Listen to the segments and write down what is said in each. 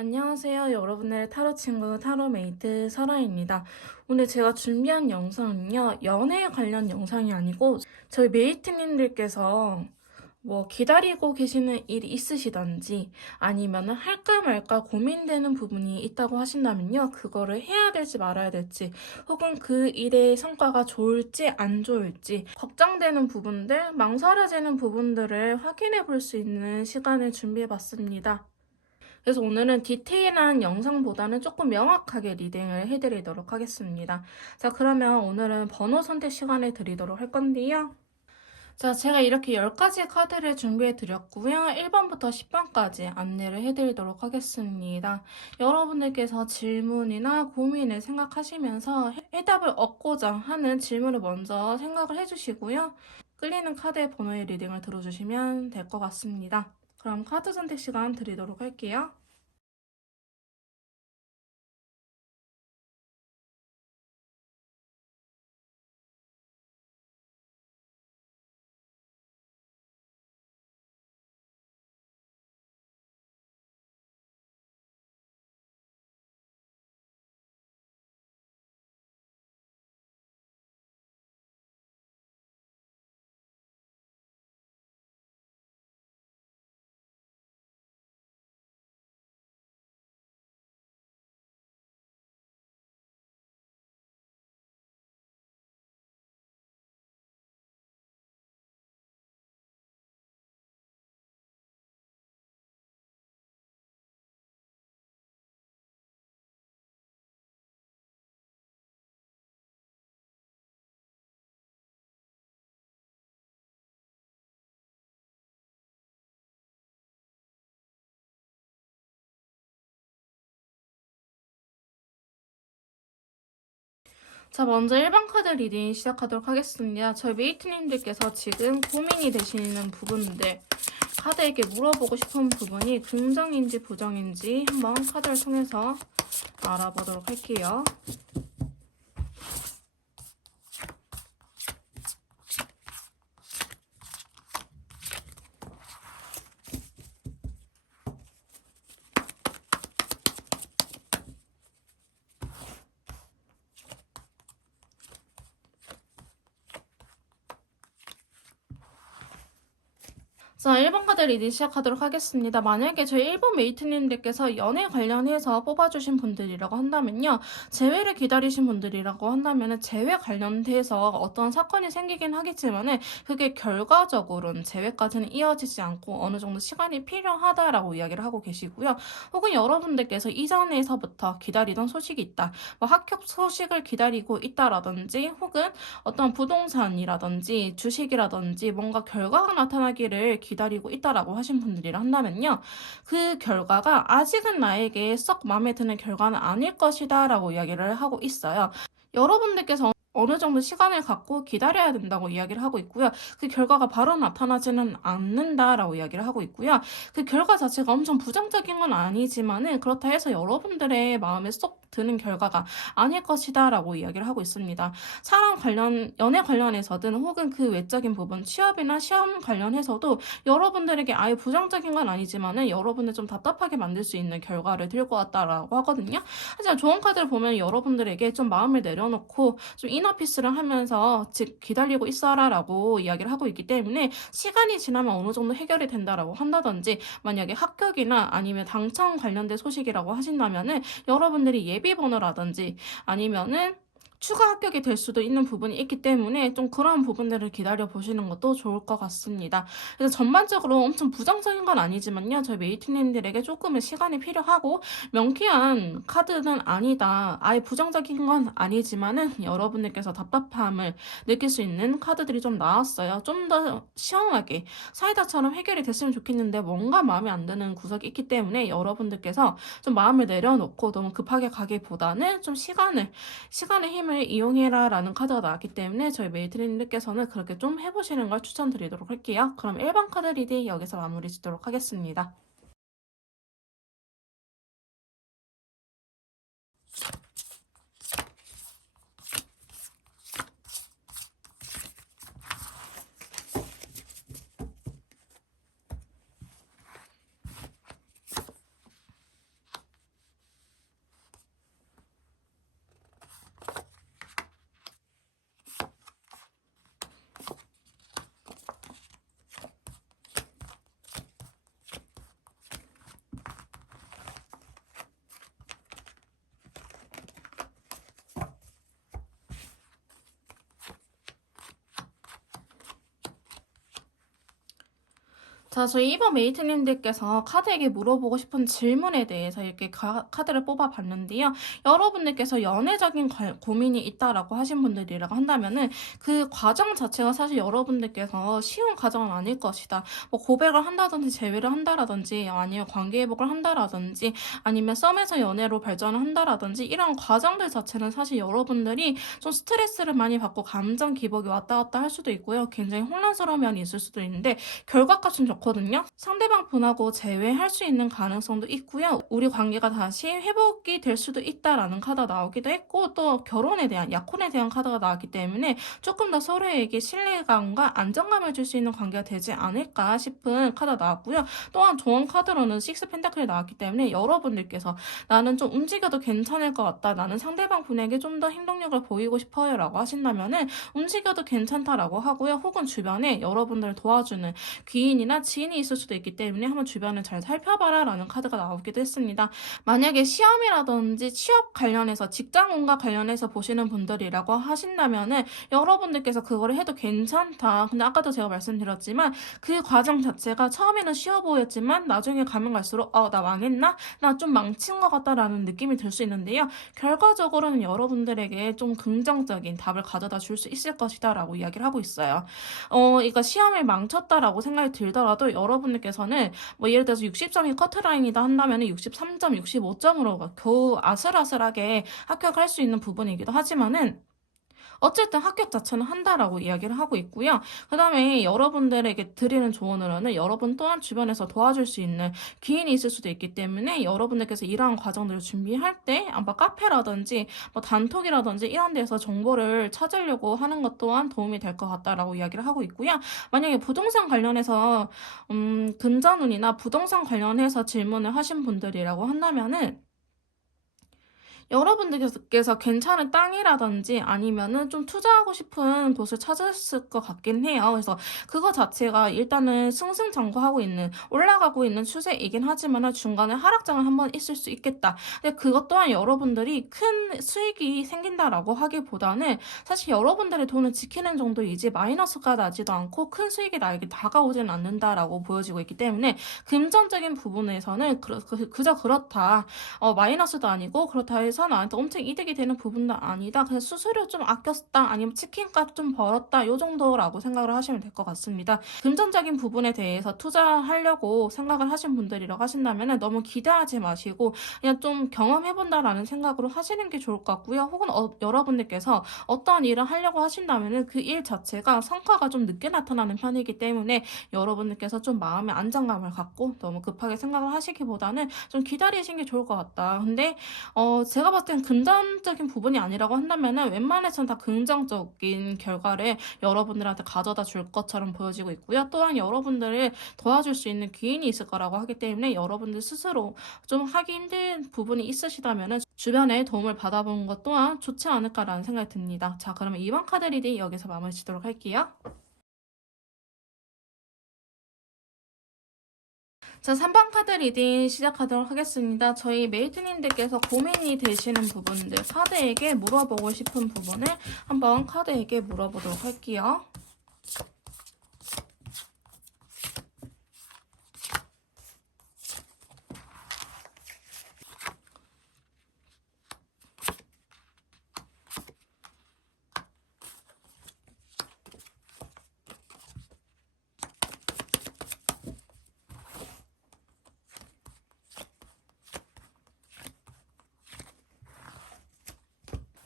안녕하세요. 여러분의 타로 친구 타로메이트 설아입니다. 오늘 제가 준비한 영상은요, 연애 관련 영상이 아니고 저희 메이트님들께서 기다리고 계시는 일이 있으시던지 아니면 할까 말까 고민되는 부분이 있다고 하신다면요, 그거를 해야 될지 말아야 될지 혹은 그 일의 성과가 좋을지 안 좋을지 걱정되는 부분들, 망설여지는 부분들을 확인해 볼 수 있는 시간을 준비해 봤습니다. 그래서 오늘은 디테일한 영상보다는 조금 명확하게 리딩을 해드리도록 하겠습니다. 자, 그러면 오늘은 번호 선택 시간을 드리도록 할 건데요. 자, 제가 이렇게 10가지 카드를 준비해 드렸고요. 1번부터 10번까지 안내를 해드리도록 하겠습니다. 여러분들께서 질문이나 고민을 생각하시면서 해답을 얻고자 하는 질문을 먼저 생각을 해주시고요. 끌리는 카드의 번호의 리딩을 들어주시면 될 것 같습니다. 그럼 카드 선택 시간 드리도록 할게요. 자, 먼저 1번 카드 리딩 시작하도록 하겠습니다. 저희 메이트님들께서 지금 고민이 되시는 부분들, 카드에게 물어보고 싶은 부분이 긍정인지 부정인지 한번 카드를 통해서 알아보도록 할게요. 자, 1번 카드 리딩 시작하도록 하겠습니다. 만약에 저희 1번 메이트님들께서 연애 관련해서 뽑아주신 분들이라고 한다면요. 재회를 기다리신 분들이라고 한다면 재회 관련돼서 어떤 사건이 생기긴 하겠지만은 그게 결과적으로는 재회까지는 이어지지 않고 어느 정도 시간이 필요하다라고 이야기를 하고 계시고요. 혹은 여러분들께서 이전에서부터 기다리던 소식이 있다. 합격 소식을 기다리고 있다라든지 혹은 어떤 부동산이라든지 주식이라든지 뭔가 결과가 나타나기를 기다리고 있다라고 하신 분들이라 한다면요. 그 결과가 아직은 나에게 썩 마음에 드는 결과는 아닐 것이다 라고 이야기를 하고 있어요. 여러분들께서 어느 정도 시간을 갖고 기다려야 된다고 이야기를 하고 있고요. 그 결과가 바로 나타나지는 않는다라고 이야기를 하고 있고요. 그 결과 자체가 엄청 부정적인 건 아니지만은 그렇다 해서 여러분들의 마음에 쏙 드는 결과가 아닐 것이다라고 이야기를 하고 있습니다. 사람 관련, 연애 관련해서든 혹은 그 외적인 부분, 취업이나 시험 관련해서도 여러분들에게 아예 부정적인 건 아니지만은 여러분을 좀 답답하게 만들 수 있는 결과를 들고 왔다라고 하거든요. 하지만 좋은 카드를 보면 여러분들에게 좀 마음을 내려놓고 좀 이너피스를 하면서 즉 기다리고 있어라라고 이야기를 하고 있기 때문에 시간이 지나면 어느 정도 해결이 된다라고 한다든지 만약에 합격이나 아니면 당첨 관련된 소식이라고 하신다면은 여러분들이 예비번호라든지 아니면은 추가 합격이 될 수도 있는 부분이 있기 때문에 좀 그런 부분들을 기다려 보시는 것도 좋을 것 같습니다. 그래서 전반적으로 엄청 부정적인 건 아니지만요. 저희 메이트님들에게 조금의 시간이 필요하고 명쾌한 카드는 아니다. 아예 부정적인 건 아니지만은 여러분들께서 답답함을 느낄 수 있는 카드들이 좀 나왔어요. 좀 더 시원하게 사이다처럼 해결이 됐으면 좋겠는데 뭔가 마음에 안 드는 구석이 있기 때문에 여러분들께서 좀 마음을 내려놓고 너무 급하게 가기보다는 좀 시간의 힘을 이용해라라는 카드가 나왔기 때문에 저희 메이트님들께서는 그렇게 좀 해보시는 걸 추천드리도록 할게요. 그럼 1번 카드 리딩 여기서 마무리 짓도록 하겠습니다. 자, 저희 이번 메이트님들께서 카드에게 물어보고 싶은 질문에 대해서 이렇게 카드를 뽑아봤는데요. 여러분들께서 연애적인 고민이 있다라고 하신 분들이라고 한다면은 그 과정 자체가 사실 여러분들께서 쉬운 과정은 아닐 것이다. 뭐 고백을 한다든지 재회를 한다라든지 아니면 관계 회복을 한다라든지 아니면 썸에서 연애로 발전을 한다라든지 이런 과정들 자체는 사실 여러분들이 좀 스트레스를 많이 받고 감정 기복이 왔다 갔다 할 수도 있고요. 굉장히 혼란스러운 면이 있을 수도 있는데 결과값은 좋거든요. 상대방 분하고 재회할 수 있는 가능성도 있고요. 우리 관계가 다시 회복이 될 수도 있다라는 카드가 나오기도 했고 또 결혼에 대한 약혼에 대한 카드가 나왔기 때문에 조금 더 서로에게 신뢰감과 안정감을 줄 수 있는 관계가 되지 않을까 싶은 카드가 나왔고요. 또한 좋은 카드로는 식스 펜타클이 나왔기 때문에 여러분들께서 나는 좀 움직여도 괜찮을 것 같다. 나는 상대방 분에게 좀 더 행동력을 보이고 싶어요 라고 하신다면은 움직여도 괜찮다라고 하고요. 혹은 주변에 여러분들을 도와주는 귀인이나 지인이 있을 수도 있기 때문에 한번 주변을 잘 살펴봐라 라는 카드가 나오기도 했습니다. 만약에 시험이라든지 취업 관련해서 직장운과 관련해서 보시는 분들이라고 하신다면은 여러분들께서 그거를 해도 괜찮다. 근데 아까도 제가 말씀드렸지만 그 과정 자체가 처음에는 쉬워 보였지만 나중에 가면 갈수록 나 망했나? 나 좀 망친 것 같다라는 느낌이 들 수 있는데요. 결과적으로는 여러분들에게 좀 긍정적인 답을 가져다 줄 수 있을 것이다 라고 이야기를 하고 있어요. 이거 시험을 망쳤다라고 생각이 들더라도 여러분들께서는 뭐 예를 들어서 60점이 커트라인이다 한다면 63점, 65점으로 겨우 아슬아슬하게 합격할 수 있는 부분이기도 하지만은 어쨌든 합격 자체는 한다라고 이야기를 하고 있고요. 그 다음에 여러분들에게 드리는 조언으로는 여러분 또한 주변에서 도와줄 수 있는 기인이 있을 수도 있기 때문에 여러분들께서 이러한 과정들을 준비할 때 아마 카페라든지 뭐 단톡이라든지 이런 데서 정보를 찾으려고 하는 것 또한 도움이 될 것 같다라고 이야기를 하고 있고요. 만약에 부동산 관련해서 금전운이나 부동산 관련해서 질문을 하신 분들이라고 한다면은 여러분들께서 괜찮은 땅이라든지 아니면은 좀 투자하고 싶은 곳을 찾았을 것 같긴 해요. 그래서 그거 자체가 일단은 승승장구하고 있는, 올라가고 있는 추세이긴 하지만은 중간에 하락장은 한번 있을 수 있겠다. 근데 그것 또한 여러분들이 큰 수익이 생긴다라고 하기보다는 사실 여러분들의 돈을 지키는 정도이지 마이너스가 나지도 않고 큰 수익이 나에게 다가오지는 않는다라고 보여지고 있기 때문에 금전적인 부분에서는 그저 그렇다. 마이너스도 아니고 그렇다 해서 나한테 엄청 이득이 되는 부분도 아니다. 그냥 수수료 좀 아꼈다. 아니면 치킨값 좀 벌었다. 요 정도라고 생각을 하시면 될 것 같습니다. 금전적인 부분에 대해서 투자하려고 생각을 하신 분들이라고 하신다면 너무 기대하지 마시고 그냥 좀 경험해본다라는 생각으로 하시는 게 좋을 것 같고요. 혹은 여러분들께서 어떠한 일을 하려고 하신다면 그 일 자체가 성과가 좀 늦게 나타나는 편이기 때문에 여러분들께서 좀 마음의 안정감을 갖고 너무 급하게 생각을 하시기보다는 좀 기다리시는 게 좋을 것 같다. 근데 제가 봤을 땐 금전적인 부분이 아니라고 한다면은 웬만해서는 다 긍정적인 결과를 여러분들한테 가져다 줄 것처럼 보여지고 있고요. 또한 여러분들을 도와줄 수 있는 귀인이 있을 거라고 하기 때문에 여러분들 스스로 좀 하기 힘든 부분이 있으시다면은 주변에 도움을 받아보는 것 또한 좋지 않을까라는 생각이 듭니다. 자, 그러면 이번 카드 리딩 여기서 마무리 짓도록 할게요. 자, 3번 카드 리딩 시작하도록 하겠습니다. 저희 메이트님들께서 고민이 되시는 부분들, 카드에게 물어보고 싶은 부분을 한번 카드에게 물어보도록 할게요.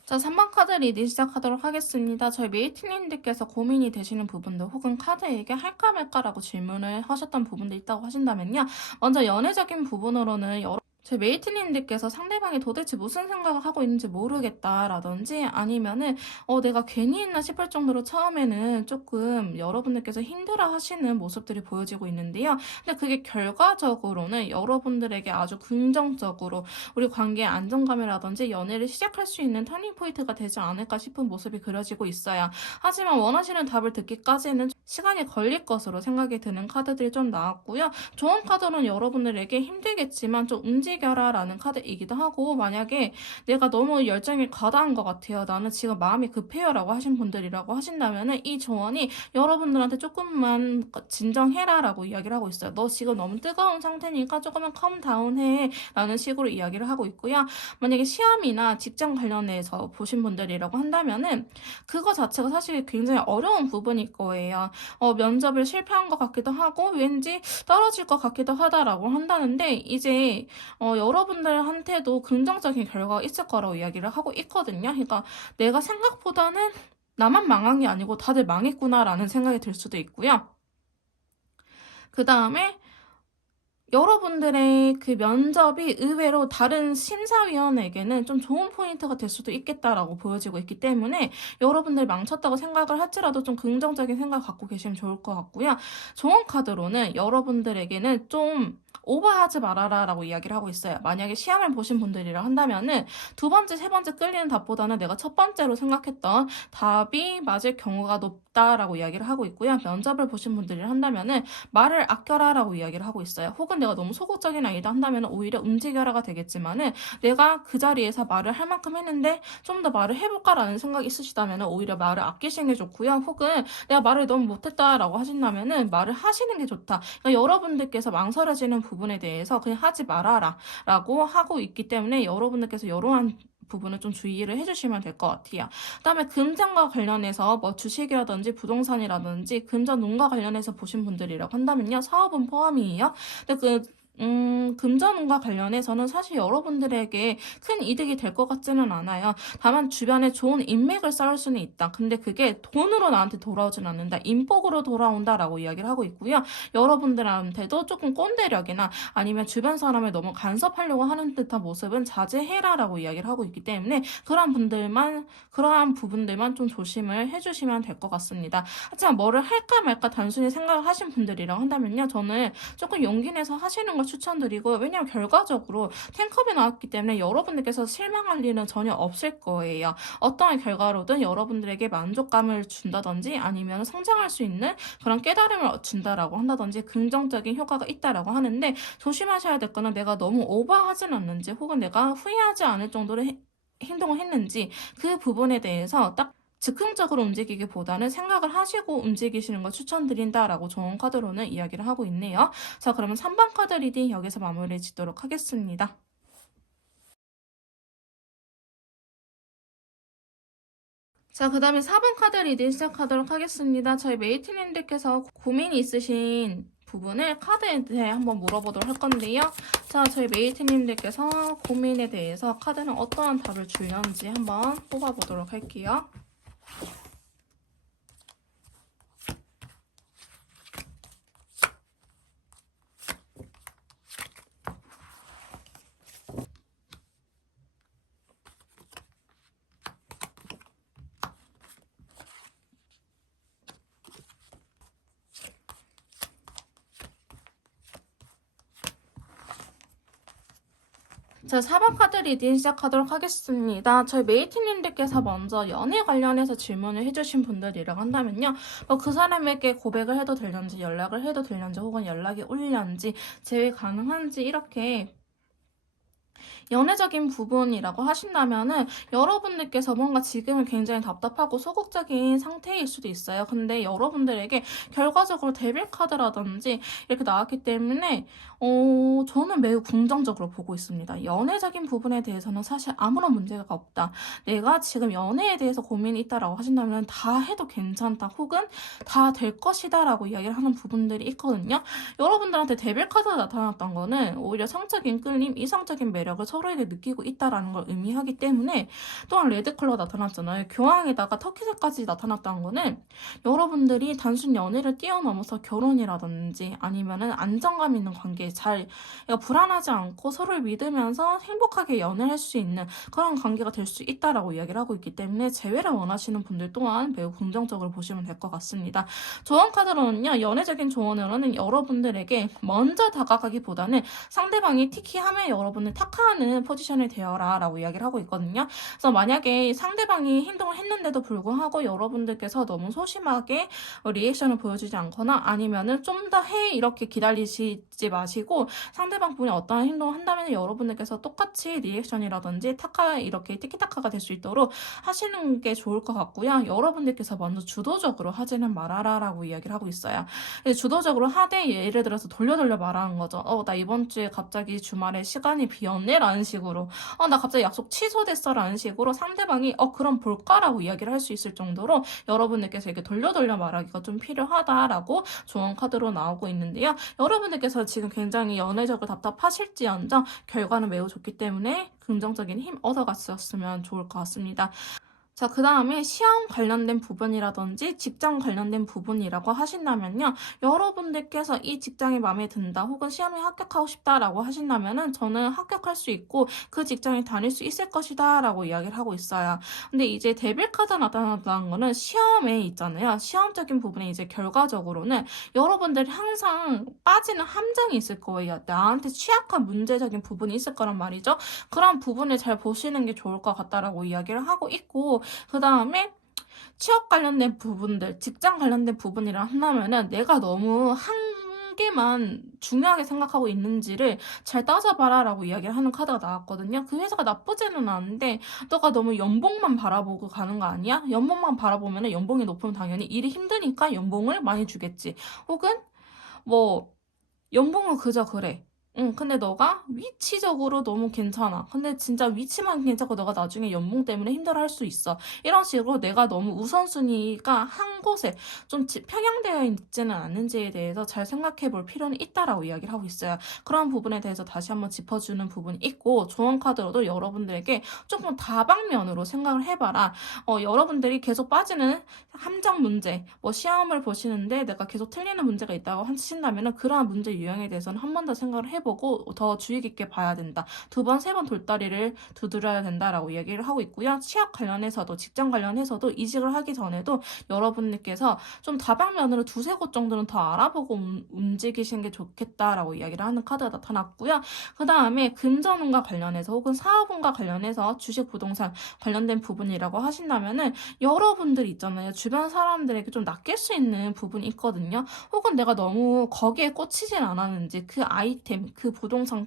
자, 3번 카드 리딩 시작하도록 하겠습니다. 저희 메이트님들께서 고민이 되시는 부분들 혹은 카드에게 할까 말까라고 질문을 하셨던 부분도 있다고 하신다면요. 먼저 연애적인 부분으로는 제 메이트님들께서 상대방이 도대체 무슨 생각을 하고 있는지 모르겠다라든지 아니면은 내가 괜히 했나 싶을 정도로 처음에는 조금 여러분들께서 힘들어 하시는 모습들이 보여지고 있는데요. 근데 그게 결과적으로는 여러분들에게 아주 긍정적으로 우리 관계의 안정감이라든지 연애를 시작할 수 있는 터닝 포인트가 되지 않을까 싶은 모습이 그려지고 있어요. 하지만 원하시는 답을 듣기까지는 시간이 걸릴 것으로 생각이 드는 카드들이 좀 나왔고요. 좋은 카드는 여러분들에게 힘들겠지만 좀 움직이는 움직여라 라는 카드이기도 하고, 만약에 내가 너무 열정이 과다한 것 같아요, 나는 지금 마음이 급해요 라고 하신 분들이라고 하신다면은 이 조언이 여러분들한테 조금만 진정해라 라고 이야기를 하고 있어요. 너 지금 너무 뜨거운 상태니까 조금만 컴다운해 라는 식으로 이야기를 하고 있고요. 만약에 시험이나 직장 관련해서 보신 분들이라고 한다면은 그거 자체가 사실 굉장히 어려운 부분일 거예요. 면접을 실패한 것 같기도 하고 왠지 떨어질 것 같기도 하다라고 한다는데, 이제 여러분들한테도 긍정적인 결과가 있을 거라고 이야기를 하고 있거든요. 그러니까 내가 생각보다는 나만 망한 게 아니고 다들 망했구나라는 생각이 들 수도 있고요. 그 다음에 여러분들의 그 면접이 의외로 다른 심사위원에게는 좀 좋은 포인트가 될 수도 있겠다라고 보여지고 있기 때문에, 여러분들이 망쳤다고 생각을 할지라도 좀 긍정적인 생각 갖고 계시면 좋을 것 같고요. 좋은 카드로는 여러분들에게는 좀 오버하지 말아라 라고 이야기를 하고 있어요. 만약에 시험을 보신 분들이라 한다면은 두 번째, 세 번째 끌리는 답보다는 내가 첫 번째로 생각했던 답이 맞을 경우가 높다라고 이야기를 하고 있고요. 면접을 보신 분들이라 한다면은 말을 아껴라 라고 이야기를 하고 있어요. 혹은 내가 너무 소극적인 아이다 한다면 오히려 움직여라가 되겠지만은, 내가 그 자리에서 말을 할 만큼 했는데 좀 더 말을 해볼까라는 생각이 있으시다면 오히려 말을 아끼시는 게 좋고요. 혹은 내가 말을 너무 못했다라고 하신다면은 말을 하시는 게 좋다. 그러니까 여러분들께서 망설여지는 부분에 대해서 그냥 하지 말아라 라고 하고 있기 때문에, 여러분들께서 이러한 부분을 좀 주의를 해주시면 될 것 같아요. 그다음에 금전과 관련해서 뭐 주식이라든지 부동산이라든지 금전운과 관련해서 보신 분들이라고 한다면요, 사업은 포함이에요. 근데 금전운과 관련해서는 사실 여러분들에게 큰 이득이 될 것 같지는 않아요. 다만 주변에 좋은 인맥을 쌓을 수는 있다. 근데 그게 돈으로 나한테 돌아오진 않는다. 인복으로 돌아온다라고 이야기를 하고 있고요. 여러분들한테도 조금 꼰대력이나 아니면 주변 사람을 너무 간섭하려고 하는 듯한 모습은 자제해라라고 이야기를 하고 있기 때문에, 그러한 부분들만 좀 조심을 해주시면 될 것 같습니다. 하지만 뭐를 할까 말까 단순히 생각을 하신 분들이라고 한다면요, 저는 조금 용기 내서 하시는 걸 추천드리고요. 왜냐하면 결과적으로 탱컵이 나왔기 때문에 여러분들께서 실망할 일은 전혀 없을 거예요. 어떠한 결과로든 여러분들에게 만족감을 준다든지 아니면 성장할 수 있는 그런 깨달음을 준다라고 한다든지 긍정적인 효과가 있다라고 하는데, 조심하셔야 될 거는 내가 너무 오버하진 않는지, 혹은 내가 후회하지 않을 정도로 행동을 했는지, 그 부분에 대해서 딱 즉흥적으로 움직이기보다는 생각을 하시고 움직이시는 걸 추천드린다라고 좋은 카드로는 이야기를 하고 있네요. 자, 그러면 3번 카드 리딩 여기서 마무리 짓도록 하겠습니다. 자, 그 다음에 4번 카드 리딩 시작하도록 하겠습니다. 저희 메이트님들께서 고민이 있으신 부분을 카드에 대해 한번 물어보도록 할 건데요. 자, 저희 메이트님들께서 고민에 대해서 카드는 어떠한 답을 주려는지 한번 뽑아보도록 할게요. 자, 4번 카드 리딩 시작하도록 하겠습니다. 저희 메이트님들께서 먼저 연애 관련해서 질문을 해주신 분들이라고 한다면요, 그 사람에게 고백을 해도 되는지, 연락을 해도 되는지, 혹은 연락이 올려는지, 재회 가능한지, 이렇게 연애적인 부분이라고 하신다면은 여러분들께서 뭔가 지금은 굉장히 답답하고 소극적인 상태일 수도 있어요. 근데 여러분들에게 결과적으로 데빌 카드라든지 이렇게 나왔기 때문에 저는 매우 긍정적으로 보고 있습니다. 연애적인 부분에 대해서는 사실 아무런 문제가 없다. 내가 지금 연애에 대해서 고민이 있다라고 하신다면 다 해도 괜찮다, 혹은 다 될 것이다 라고 이야기를 하는 부분들이 있거든요. 여러분들한테 데빌 카드가 나타났던 거는 오히려 성적인 끌림, 이성적인 매력을 서로에게 느끼고 있다라는 걸 의미하기 때문에, 또한 레드 컬러 나타났잖아요. 교황에다가 터키색까지 나타났다는 거는 여러분들이 단순 연애를 뛰어넘어서 결혼이라든지 아니면은 안정감 있는 관계, 그러니까 불안하지 않고 서로를 믿으면서 행복하게 연애를 할 수 있는 그런 관계가 될 수 있다라고 이야기를 하고 있기 때문에, 재회를 원하시는 분들 또한 매우 긍정적으로 보시면 될 것 같습니다. 조언 카드로는요, 연애적인 조언으로는 여러분들에게 먼저 다가가기보다는 상대방이 티키하면 여러분을 탁하는 포지션이 되어라 라고 이야기를 하고 있거든요. 그래서 만약에 상대방이 행동을 했는데도 불구하고 여러분들께서 너무 소심하게 리액션을 보여주지 않거나 아니면은 좀 더 해 이렇게 기다리지 받지 마시고 상대방 분이 어떠한 행동을 한다면 여러분들께서 똑같이 리액션이라든지 타카 이렇게 티키타카가 될 수 있도록 하시는 게 좋을 것 같고요. 여러분들께서 먼저 주도적으로 하지는 말아라라고 이야기를 하고 있어요. 주도적으로 하되 예를 들어서 돌려 말하는 거죠. 나 이번 주에 갑자기 주말에 시간이 비었네? 라는 식으로. 나 갑자기 약속 취소됐어? 라는 식으로 상대방이 그럼 볼까라고 이야기를 할 수 있을 정도로 여러분들께서 이렇게 돌려 말하기가 좀 필요하다라고 조언 카드로 나오고 있는데요. 여러분들께서 지금 굉장히 연애적으로 답답하실지언정 결과는 매우 좋기 때문에 긍정적인 힘 얻어갔었으면 좋을 것 같습니다. 자, 그 다음에 시험 관련된 부분이라든지 직장 관련된 부분이라고 하신다면요. 여러분들께서 이 직장이 마음에 든다 혹은 시험에 합격하고 싶다라고 하신다면은 저는 합격할 수 있고 그 직장에 다닐 수 있을 것이다 라고 이야기를 하고 있어요. 근데 이제 데빌카드 나타났다는 거는 시험에 있잖아요. 시험적인 부분에 이제 결과적으로는 여러분들이 항상 빠지는 함정이 있을 거예요. 나한테 취약한 문제적인 부분이 있을 거란 말이죠. 그런 부분을 잘 보시는 게 좋을 것 같다라고 이야기를 하고 있고 그 다음에 취업 관련된 부분들, 직장 관련된 부분이라 한다면은 내가 너무 한 개만 중요하게 생각하고 있는지를 잘 따져봐라 라고 이야기를 하는 카드가 나왔거든요. 그 회사가 나쁘지는 않은데 너가 너무 연봉만 바라보고 가는 거 아니야? 연봉만 바라보면 연봉이 높으면 당연히 일이 힘드니까 연봉을 많이 주겠지. 혹은 뭐 연봉은 그저 그래. 응, 근데 너가 위치적으로 너무 괜찮아. 근데 진짜 위치만 괜찮고 너가 나중에 연봉 때문에 힘들어 할 수 있어. 이런 식으로 내가 너무 우선순위가 한 곳에 좀 편향되어 있지는 않은지에 대해서 잘 생각해 볼 필요는 있다라고 이야기를 하고 있어요. 그런 부분에 대해서 다시 한번 짚어주는 부분이 있고, 조언 카드로도 여러분들에게 조금 다방면으로 생각을 해봐라. 여러분들이 계속 빠지는 함정 문제, 뭐 시험을 보시는데 내가 계속 틀리는 문제가 있다고 하신다면 그러한 문제 유형에 대해서는 한 번 더 생각을 해보고 더 주의 깊게 봐야 된다. 두 번, 세 번 돌다리를 두드려야 된다라고 얘기를 하고 있고요. 취업 관련해서도 직장 관련해서도 이직을 하기 전에도 여러분들께서 좀 다방면으로 두세 곳 정도는 더 알아보고 움직이시는 게 좋겠다라고 이야기를 하는 카드가 나타났고요. 그 다음에 금전운과 관련해서 혹은 사업운과 관련해서 주식 부동산 관련된 부분이라고 하신다면은 여러분들 있잖아요. 주변 사람들에게 좀 낚일 수 있는 부분이 있거든요. 혹은 내가 너무 거기에 꽂히진 않았는지 그 아이템, 그 부동산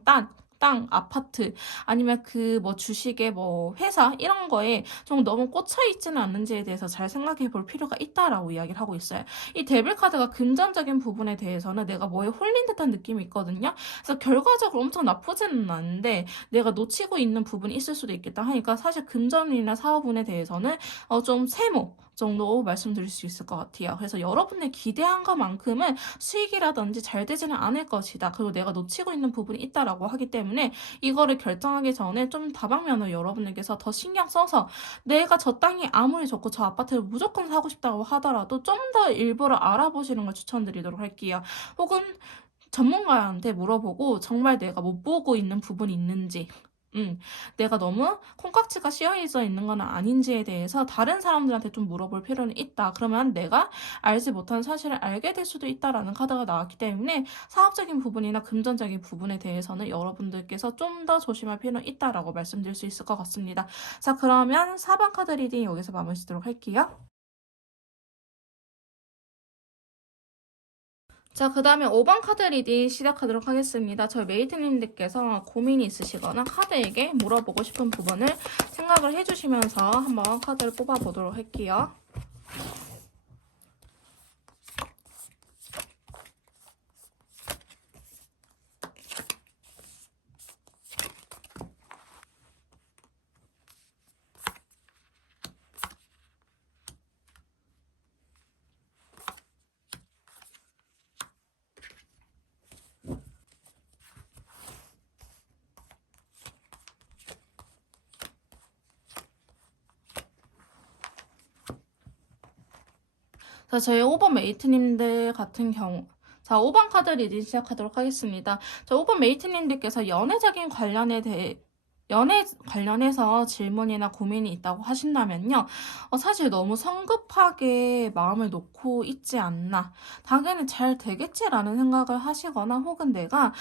땅, 아파트, 아니면 그 뭐 주식의 뭐 회사 이런 거에 좀 너무 꽂혀 있지는 않는지에 대해서 잘 생각해 볼 필요가 있다라고 이야기를 하고 있어요. 이 데빌 카드가 금전적인 부분에 대해서는 내가 뭐에 홀린 듯한 느낌이 있거든요. 그래서 결과적으로 엄청 나쁘지는 않은데 내가 놓치고 있는 부분이 있을 수도 있겠다 하니까 사실 금전이나 사업운에 대해서는 좀 세모 정도 말씀드릴 수 있을 것 같아요. 그래서 여러분의 기대한 것만큼은 수익이라든지 잘 되지는 않을 것이다. 그리고 내가 놓치고 있는 부분이 있다라고 하기 때문에 이거를 결정하기 전에 좀 다방면으로 여러분에게서 더 신경 써서 내가 저 땅이 아무리 좋고 저 아파트를 무조건 사고 싶다고 하더라도 좀 더 일부러 알아보시는 걸 추천드리도록 할게요. 혹은 전문가한테 물어보고 정말 내가 못 보고 있는 부분이 있는지 내가 너무 콩깍지가 씌어져 있는 건 아닌지에 대해서 다른 사람들한테 좀 물어볼 필요는 있다. 그러면 내가 알지 못한 사실을 알게 될 수도 있다라는 카드가 나왔기 때문에 사업적인 부분이나 금전적인 부분에 대해서는 여러분들께서 좀 더 조심할 필요는 있다라고 말씀드릴 수 있을 것 같습니다. 자, 그러면 4번 카드 리딩 여기서 마무리 짓도록 할게요. 자, 그 다음에 5번 카드 리딩 시작하도록 하겠습니다. 저희 메이트님들께서 고민이 있으시거나 카드에게 물어보고 싶은 부분을 생각을 해주시면서 한번 카드를 뽑아보도록 할게요. 자, 저희 5번 메이트님들 같은 경우 자, 5번 카드 리딩 시작하도록 하겠습니다. 자, 5번 메이트님들께서 연애적인 관련에 대해 연애 관련해서 질문이나 고민이 있다고 하신다면요. 사실 너무 성급하게 마음을 놓고 있지 않나. 당연히 잘 되겠지라는 생각을 하시거나 혹은 내가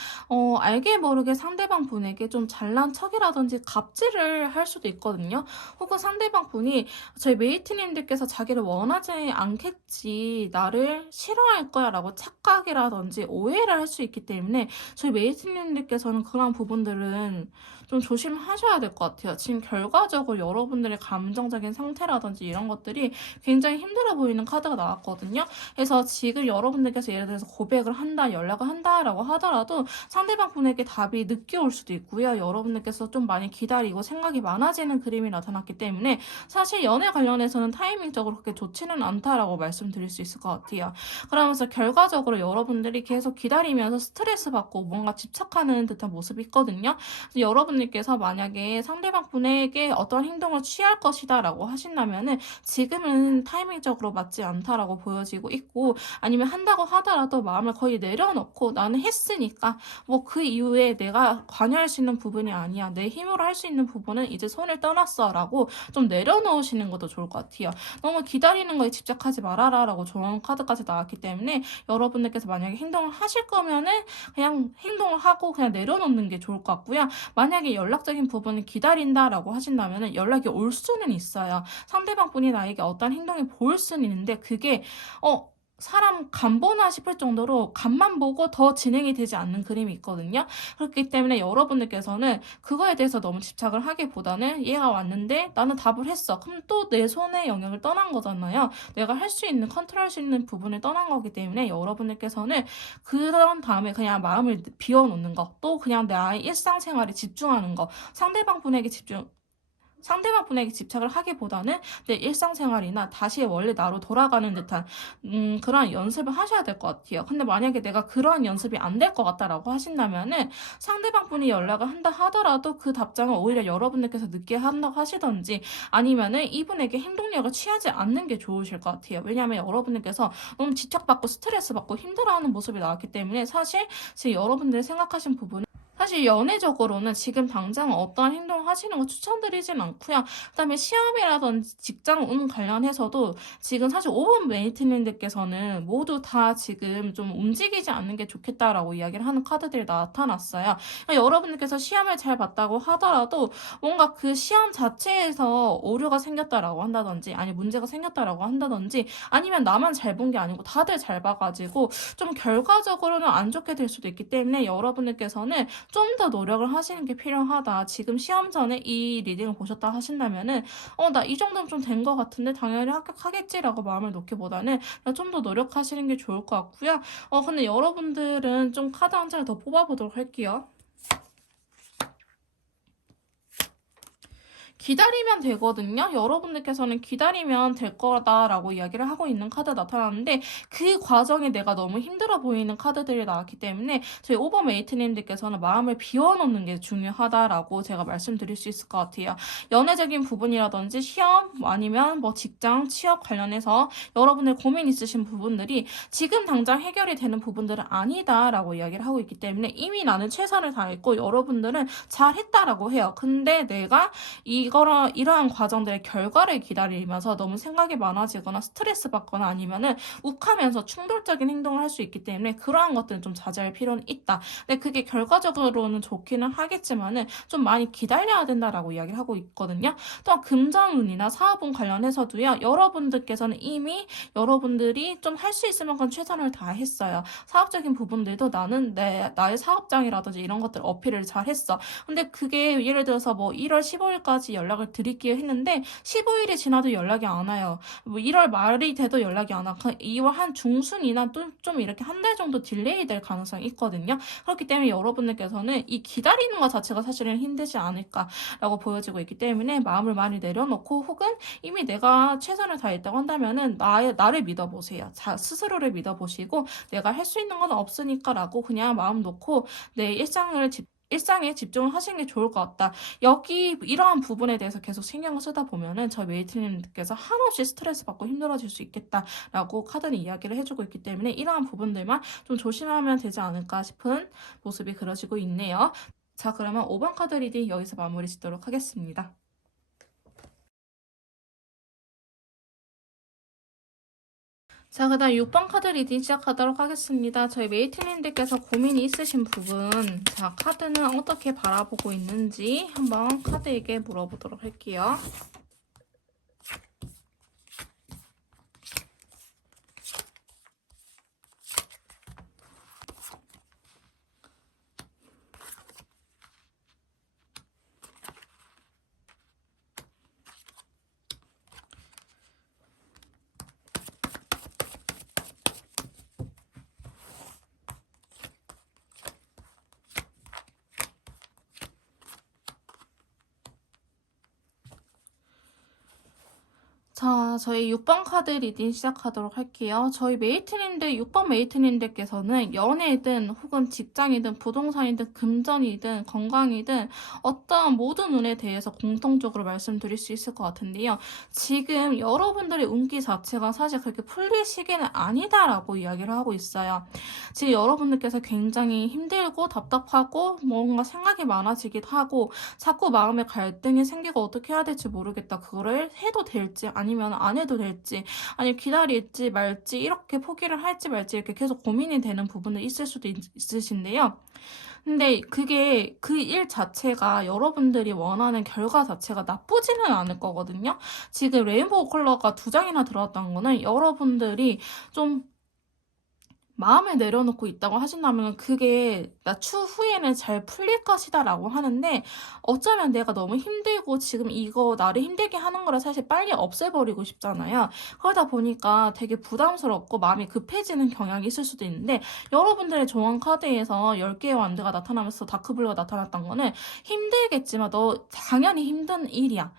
알게 모르게 상대방 분에게 좀 잘난 척이라든지 갑질을 할 수도 있거든요. 혹은 상대방 분이 저희 메이트님들께서 자기를 원하지 않겠지, 나를 싫어할 거야 라고 착각이라든지 오해를 할 수 있기 때문에 저희 메이트님들께서는 그런 부분들은 좀 조심하셔야 될 것 같아요. 지금 결과적으로 여러분들의 감정적인 상태라든지 이런 것들이 굉장히 힘들어 보이는 카드가 나왔거든요. 그래서 지금 여러분들께서 예를 들어서 고백을 한다, 연락을 한다라고 하더라도 상대방 분에게 답이 늦게 올 수도 있고요. 여러분들께서 좀 많이 기다리고 생각이 많아지는 그림이 나타났기 때문에 사실 연애 관련해서는 타이밍적으로 그렇게 좋지는 않다라고 말씀드릴 수 있을 것 같아요. 그러면서 결과적으로 여러분들이 계속 기다리면서 스트레스 받고 뭔가 집착하는 듯한 모습이 있거든요. 여러분들께서 만약에 상대방 분에게 어떤 행동을 취할 것이다 라고 하신다면은 지금은 타이밍적으로 맞지 않다라고 보여지고 있고, 아니면 한다고 하더라도 마음을 거의 내려놓고 나는 했으니까 뭐 그 이후에 내가 관여할 수 있는 부분이 아니야, 내 힘으로 할 수 있는 부분은 이제 손을 떠났어 라고 좀 내려놓으시는 것도 좋을 것 같아요. 너무 기다리는 거에 집착하지 말아라 라고 좋은 카드까지 나왔기 때문에 여러분들께서 만약에 행동을 하실 거면은 그냥 행동을 하고 그냥 내려놓는 게 좋을 것 같고요. 만약에 연락적인 부분을 기다린다라고 하신다면 연락이 올 수는 있어요. 상대방 분이 나에게 어떤 행동이 보일 수는 있는데 그게 사람 간보나 싶을 정도로 간만 보고 더 진행이 되지 않는 그림이 있거든요. 그렇기 때문에 여러분들께서는 그거에 대해서 너무 집착을 하기보다는 얘가 왔는데 나는 답을 했어. 그럼 또 내 손의 영역을 떠난 거잖아요. 내가 할 수 있는, 컨트롤할 수 있는 부분을 떠난 거기 때문에 여러분들께서는 그런 다음에 그냥 마음을 비워놓는 거, 또 그냥 나의 일상생활에 집중하는 거, 상대방 분에게 집착을 하기보다는 내 일상생활이나 다시 원래 나로 돌아가는 듯한 그런 연습을 하셔야 될 것 같아요. 근데 만약에 내가 그러한 연습이 안 될 것 같다라고 하신다면은 상대방 분이 연락을 한다 하더라도 그 답장을 오히려 여러분들께서 늦게 한다고 하시던지 아니면은 이분에게 행동력을 취하지 않는 게 좋으실 것 같아요. 왜냐하면 여러분들께서 너무 집착받고 스트레스 받고 힘들어하는 모습이 나왔기 때문에 사실 지금 여러분들이 생각하신 부분은 사실 연애적으로는 지금 당장 어떠한 행동을 하시는 거 추천드리진 않고요. 그다음에 시험이라든지 직장 운 관련해서도 지금 사실 5번 메이트님들께서는 모두 다 지금 좀 움직이지 않는 게 좋겠다라고 이야기를 하는 카드들이 나타났어요. 그러니까 여러분들께서 시험을 잘 봤다고 하더라도 뭔가 그 시험 자체에서 오류가 생겼다라고 한다든지 아니 문제가 생겼다라고 한다든지 아니면 나만 잘 본 게 아니고 다들 잘 봐가지고 좀 결과적으로는 안 좋게 될 수도 있기 때문에 여러분들께서는 좀 더 노력을 하시는 게 필요하다. 지금 시험 전에 이 리딩을 보셨다 하신다면은 나 이 정도면 좀 된 것 같은데 당연히 합격하겠지라고 마음을 놓기보다는 좀 더 노력하시는 게 좋을 것 같고요. 근데 여러분들은 좀 카드 한 장을 더 뽑아보도록 할게요. 기다리면 되거든요. 여러분들께서는 기다리면 될 거다라고 이야기를 하고 있는 카드 나타나는데 그 과정이 내가 너무 힘들어 보이는 카드들이 나왔기 때문에 저희 오버메이트님들께서는 마음을 비워놓는 게 중요하다라고 제가 말씀드릴 수 있을 것 같아요. 연애적인 부분이라든지 시험 아니면 뭐 직장, 취업 관련해서 여러분들 고민 있으신 부분들이 지금 당장 해결이 되는 부분들은 아니다라고 이야기를 하고 있기 때문에 이미 나는 최선을 다했고 여러분들은 잘했다라고 해요. 근데 내가 이러한 과정들의 결과를 기다리면서 너무 생각이 많아지거나 스트레스 받거나 아니면은 욱하면서 충돌적인 행동을 할 수 있기 때문에 그러한 것들은 좀 자제할 필요는 있다. 근데 그게 결과적으로는 좋기는 하겠지만은 좀 많이 기다려야 된다라고 이야기를 하고 있거든요. 또 금전운이나 사업운 관련해서도요. 여러분들께서는 이미 여러분들이 좀 할 수 있을 만큼 최선을 다했어요. 사업적인 부분들도 나는 나의 사업장이라든지 이런 것들 어필을 잘했어. 근데 그게 예를 들어서 뭐 1월 15일까지 연락을 드릴게요 했는데 15일이 지나도 연락이 안 와요. 뭐 1월 말이 돼도 연락이 안 와. 2월 한 중순이나 또 좀 이렇게 한 달 정도 딜레이 될 가능성이 있거든요. 그렇기 때문에 여러분들께서는 이 기다리는 것 자체가 사실은 힘들지 않을까라고 보여지고 있기 때문에 마음을 많이 내려놓고 혹은 이미 내가 최선을 다했다고 한다면은 나를 믿어보세요. 스스로를 믿어보시고 내가 할 수 있는 건 없으니까라고 그냥 마음 놓고 내 일상에 집중을 하시는 게 좋을 것 같다. 여기 이러한 부분에 대해서 계속 신경을 쓰다 보면은 저희 메이트님께서 한없이 스트레스 받고 힘들어질 수 있겠다라고 카드는 이야기를 해주고 있기 때문에 이러한 부분들만 좀 조심하면 되지 않을까 싶은 모습이 그려지고 있네요. 자, 그러면 5번 카드 리딩 여기서 마무리 짓도록 하겠습니다. 자, 그 다음 6번 카드 리딩 시작하도록 하겠습니다. 저희 메이트님들께서 고민이 있으신 부분, 자, 카드는 어떻게 바라보고 있는지 한번 카드에게 물어보도록 할게요. 자, 저희 6번 카드 리딩 시작하도록 할게요. 저희 메이트님들, 6번 메이트님들께서는 연애든 혹은 직장이든 부동산이든 금전이든 건강이든 어떤 모든 운에 대해서 공통적으로 말씀드릴 수 있을 것 같은데요. 지금 여러분들의 운기 자체가 사실 그렇게 풀릴 시기는 아니다라고 이야기를 하고 있어요. 지금 여러분들께서 굉장히 힘들고 답답하고 뭔가 생각이 많아지기도 하고 자꾸 마음에 갈등이 생기고 어떻게 해야 될지 모르겠다. 그거를 해도 될지 아니면 안 해도 될지 아니면 기다릴지 말지 이렇게 포기를 할지 말지 이렇게 계속 고민이 되는 부분도 있을 수도 있으신데요. 근데 그게 그 일 자체가 여러분들이 원하는 결과 자체가 나쁘지는 않을 거거든요. 지금 레인보우 컬러가 2장이나 들어왔다는 거는 여러분들이 좀 마음을 내려놓고 있다고 하신다면 그게 나 추후에는 잘 풀릴 것이다 라고 하는데 어쩌면 내가 너무 힘들고 지금 이거 나를 힘들게 하는 거를 사실 빨리 없애버리고 싶잖아요. 그러다 보니까 되게 부담스럽고 마음이 급해지는 경향이 있을 수도 있는데 여러분들의 조언 카드에서 10개의 완드가 나타나면서 다크블루가 나타났던 거는 힘들겠지만 너 당연히 힘든 일이야.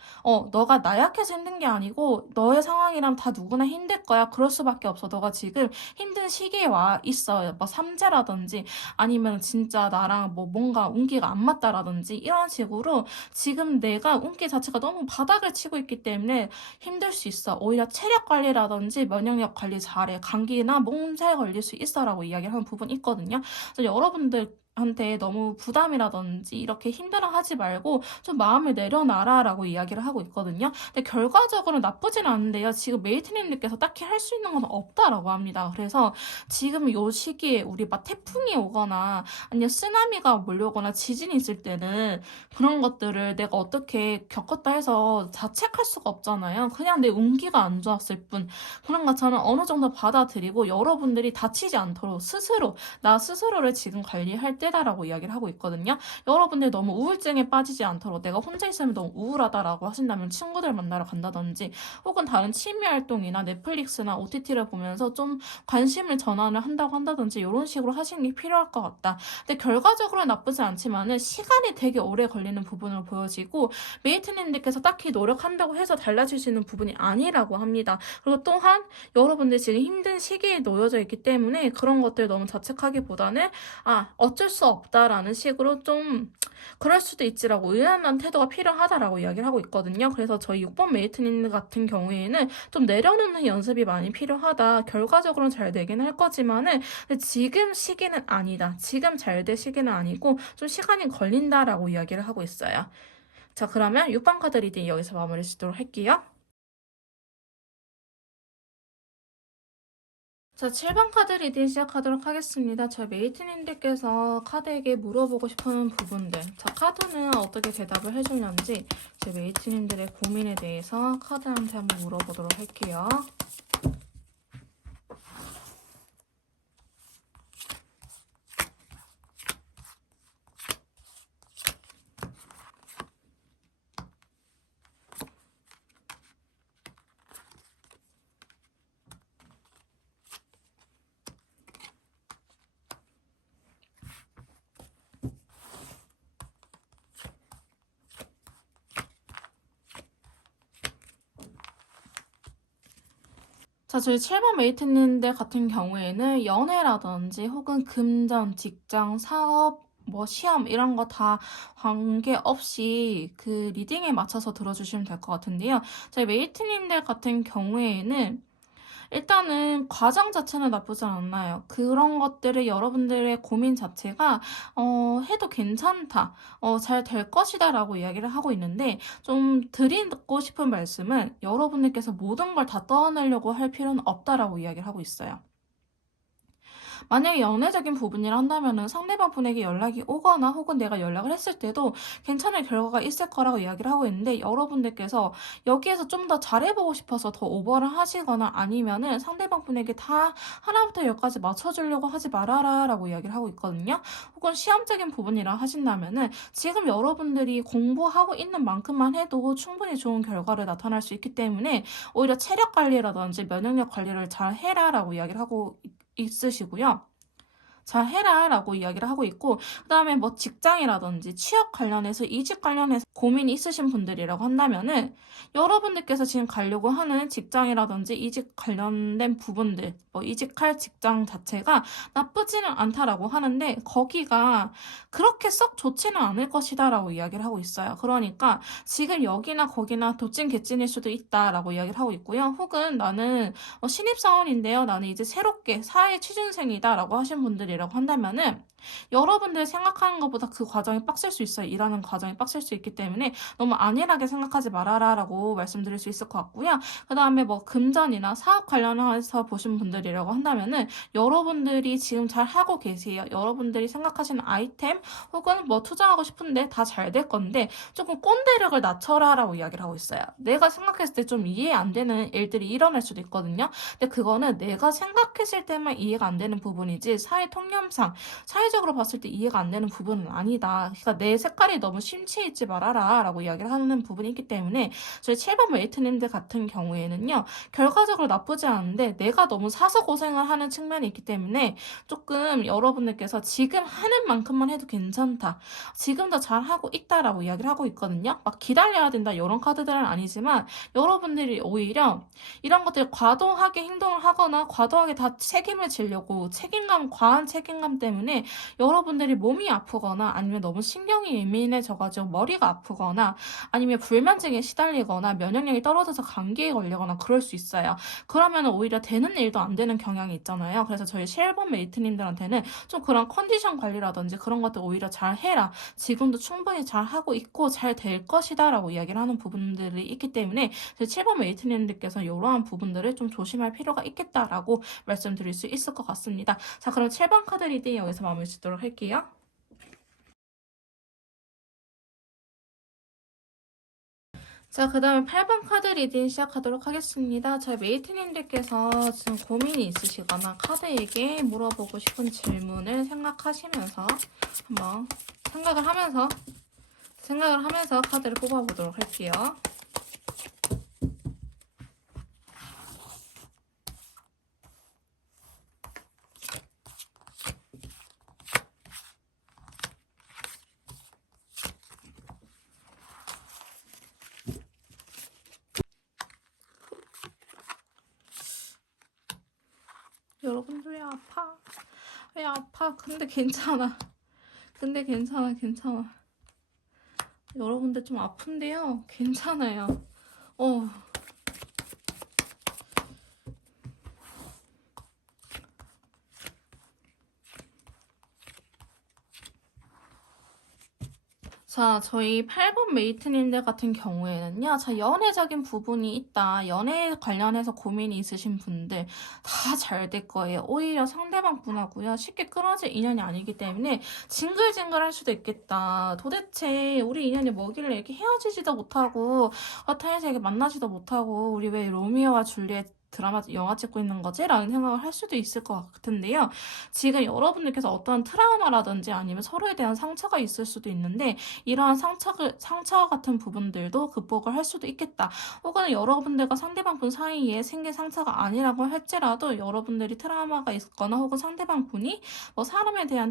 너가 나약해서 힘든 게 아니고 너의 상황이라면 다 누구나 힘들 거야. 그럴 수밖에 없어. 너가 지금 힘든 시기에 와 있어요. 뭐 삼재라든지 아니면 진짜 나랑 뭐 뭔가 운기가 안 맞다라든지 이런 식으로 지금 내가 운기 자체가 너무 바닥을 치고 있기 때문에 힘들 수 있어. 오히려 체력 관리라든지 면역력 관리 잘해. 감기나 몸살 걸릴 수 있어라고 이야기를 하는 부분이 있거든요. 그래서 여러분들 한테 너무 부담이라든지 이렇게 힘들어하지 말고 좀 마음을 내려놔라라고 이야기를 하고 있거든요. 근데 결과적으로 나쁘진 않은데요. 지금 메이트님들께서 딱히 할 수 있는 건 없다라고 합니다. 그래서 지금 요 시기에 우리 막 태풍이 오거나 아니면 쓰나미가 몰려오거나 지진이 있을 때는 그런 것들을 내가 어떻게 겪었다 해서 자책할 수가 없잖아요. 그냥 내 운기가 안 좋았을 뿐. 그런 것처럼 어느 정도 받아들이고 여러분들이 다치지 않도록 스스로 나 스스로를 지금 관리할 때다라고 이야기를 하고 있거든요. 여러분들 너무 우울증에 빠지지 않도록 내가 혼자 있으면 너무 우울하다라고 하신다면 친구들 만나러 간다든지 혹은 다른 취미 활동이나 넷플릭스나 OTT를 보면서 좀 관심을 전환을 한다고 한다든지 이런 식으로 하시는 게 필요할 것 같다. 근데 결과적으로는 나쁘지 않지만은 시간이 되게 오래 걸리는 부분으로 보여지고 메이트님들께서 딱히 노력한다고 해서 달라지시는 부분이 아니라고 합니다. 그리고 또한 여러분들 지금 힘든 시기에 놓여져 있기 때문에 그런 것들 너무 자책하기보다는 어쩔 수 없다라는 식으로 좀 그럴 수도 있지라고 의연한 태도가 필요하다라고 이야기를 하고 있거든요. 그래서 저희 6번 메이트님 같은 경우에는 좀 내려놓는 연습이 많이 필요하다. 결과적으로는 잘 되긴 할 거지만은 지금 시기는 아니다. 지금 잘 될 시기는 아니고 좀 시간이 걸린다라고 이야기를 하고 있어요. 자, 그러면 6번 카드 리딩 여기서 마무리 짓도록 할게요. 자, 7번 카드 리딩 시작하도록 하겠습니다. 저희 메이트님들께서 카드에게 물어보고 싶은 부분들. 자, 카드는 어떻게 대답을 해주는지 제 메이트님들의 고민에 대해서 카드한테 한번 물어보도록 할게요. 자, 저희 7번 메이트님들 같은 경우에는 연애라든지 혹은 금전, 직장, 사업, 뭐 시험 이런 거 다 관계없이 그 리딩에 맞춰서 들어주시면 될 것 같은데요. 저희 메이트님들 같은 경우에는 일단은 과정 자체는 나쁘지 않아요. 그런 것들을 여러분들의 고민 자체가 해도 괜찮다. 잘 될 것이다라고 이야기를 하고 있는데 좀 드리고 싶은 말씀은 여러분들께서 모든 걸 다 떠안으려고 할 필요는 없다라고 이야기를 하고 있어요. 만약에 연애적인 부분이라 한다면은 상대방 분에게 연락이 오거나 혹은 내가 연락을 했을 때도 괜찮은 결과가 있을 거라고 이야기를 하고 있는데 여러분들께서 여기에서 좀 더 잘해보고 싶어서 더 오버를 하시거나 아니면은 상대방 분에게 다 하나부터 열까지 맞춰주려고 하지 말아라 라고 이야기를 하고 있거든요. 혹은 시험적인 부분이라 하신다면은 지금 여러분들이 공부하고 있는 만큼만 해도 충분히 좋은 결과를 나타날 수 있기 때문에 오히려 체력 관리라든지 면역력 관리를 잘 해라 라고 이야기를 하고 있으시고요. 잘 해라라고 이야기를 하고 있고 그다음에 뭐 직장이라든지 취업 관련해서 이직 관련해서 고민이 있으신 분들이라고 한다면은 여러분들께서 지금 가려고 하는 직장이라든지 이직 관련된 부분들 뭐 이직할 직장 자체가 나쁘지는 않다라고 하는데 거기가 그렇게 썩 좋지는 않을 것이다라고 이야기를 하고 있어요. 그러니까 지금 여기나 거기나 도찐개찐일 수도 있다라고 이야기를 하고 있고요. 혹은 나는 신입사원인데요. 나는 이제 새롭게 사회 취준생이다라고 하신 분들이라고 한다면은 여러분들 생각하는 것보다 그 과정이 빡셀 수 있어요. 일하는 과정이 빡셀 수 있기 때문에 너무 안일하게 생각하지 말아라라고 말씀드릴 수 있을 것 같고요. 그 다음에 뭐 금전이나 사업 관련해서 보신 분들이라고 한다면은 여러분들이 지금 잘 하고 계세요. 여러분들이 생각하시는 아이템 혹은 뭐 투자하고 싶은데 다 잘 될 건데 조금 꼰대력을 낮춰라라고 이야기를 하고 있어요. 내가 생각했을 때 좀 이해 안 되는 일들이 일어날 수도 있거든요. 근데 그거는 내가 생각했을 때만 이해가 안 되는 부분이지 사회 통념상 사회적으로 봤을 때 이해가 안 되는 부분은 아니다. 그러니까 내 색깔이 너무 심취해 있지 말아라 라고 이야기를 하는 부분이 있기 때문에 저희 7번 메이트님들 같은 경우에는요. 결과적으로 나쁘지 않은데 내가 너무 사서 고생을 하는 측면이 있기 때문에 조금 여러분들께서 지금 하는 만큼만 해도 괜찮다. 지금 더 잘하고 있다라고 이야기를 하고 있거든요. 막 기다려야 된다 이런 카드들은 아니지만 여러분들이 오히려 이런 것들 과도하게 행동을 하거나 과도하게 다 책임을 지려고 과한 책임감 때문에 여러분들이 몸이 아프거나 아니면 너무 신경이 예민해져가지고 머리가 아프거나 아니면 불면증에 시달리거나 면역력이 떨어져서 감기에 걸리거나 그럴 수 있어요. 그러면 오히려 되는 일도 안 되는 경향이 있잖아요. 그래서 저희 실버 메이트님들한테는 좀 그런 컨디션 관리라든지 그런 것들 오히려 잘 해라. 지금도 충분히 잘 하고 있고 잘 될 것이다 라고 이야기를 하는 부분들이 있기 때문에 7번 메이트님들께서 이러한 부분들을 좀 조심할 필요가 있겠다라고 말씀드릴 수 있을 것 같습니다. 자, 그럼 7번 카드 리딩 여기서 마무리 짓도록 할게요. 자, 그 다음에 8번 카드 리딩 시작하도록 하겠습니다. 저희 메이트님들께서 지금 고민이 있으시거나 카드에게 물어보고 싶은 질문을 생각하시면서 한번 생각을 하면서 카드를 뽑아보도록 할게요. 여러분들 왜 아파? 왜 아파? 근데 괜찮아. 괜찮아. 여러분들 좀 아픈데요. 괜찮아요. 어, 자, 저희 8번 메이트님들 같은 경우에는요, 자, 연애적인 부분이 있다. 연애 관련해서 고민이 있으신 분들 다 잘 될 거예요. 오히려 상대방 분하고요, 쉽게 끊어질 인연이 아니기 때문에 징글징글 할 수도 있겠다. 도대체 우리 인연이 뭐길래 이렇게 헤어지지도 못하고, 타에서 이렇게 만나지도 못하고, 우리 왜 로미오와 줄리엣 드라마, 영화 찍고 있는 거지? 라는 생각을 할 수도 있을 것 같은데요. 지금 여러분들께서 어떤 트라우마라든지 아니면 서로에 대한 상처가 있을 수도 있는데, 이러한 상처 같은 부분들도 극복을 할 수도 있겠다. 혹은 여러분들과 상대방 분 사이에 생긴 상처가 아니라고 할지라도 여러분들이 트라우마가 있거나 혹은 상대방 분이 뭐 사람에 대한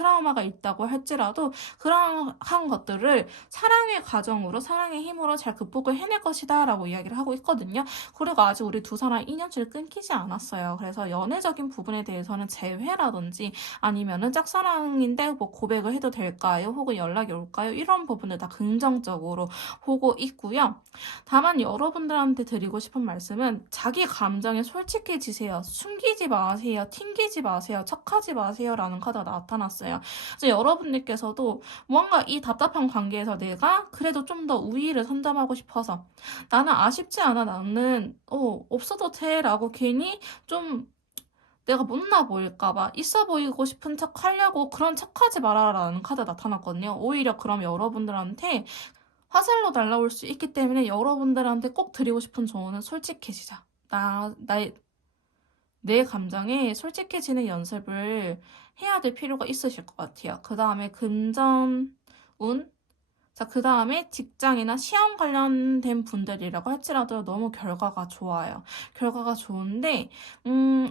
트라우마가 있다고 할지라도 그러한 것들을 사랑의 과정으로 사랑의 힘으로 잘 극복을 해낼 것이다 라고 이야기를 하고 있거든요. 그리고 아직 우리 두 사람 인연줄을 끊기지 않았어요. 그래서 연애적인 부분에 대해서는 재회라든지 아니면은 짝사랑인데 뭐 고백을 해도 될까요? 혹은 연락이 올까요? 이런 부분들 다 긍정적으로 보고 있고요. 다만 여러분들한테 드리고 싶은 말씀은 자기 감정에 솔직해지세요. 숨기지 마세요. 튕기지 마세요. 척하지 마세요. 라는 카드가 나타났어요. 그래서 여러분들께서도 뭔가 이 답답한 관계에서 내가 그래도 좀 더 우위를 선점하고 싶어서 나는 아쉽지 않아. 나는 없어도 돼. 라고 괜히 좀 내가 못나 보일까봐 있어 보이고 싶은 척 하려고 그런 척하지 말아라라는 카드가 나타났거든요. 오히려 그럼 여러분들한테 화살로 날라올 수 있기 때문에 여러분들한테 꼭 드리고 싶은 조언은 솔직해지자. 내 감정에 솔직해지는 연습을 해야 될 필요가 있으실 것 같아요. 그 다음에 금전, 운, 자, 그 다음에 직장이나 시험 관련된 분들이라고 할지라도 너무 결과가 좋아요. 결과가 좋은데,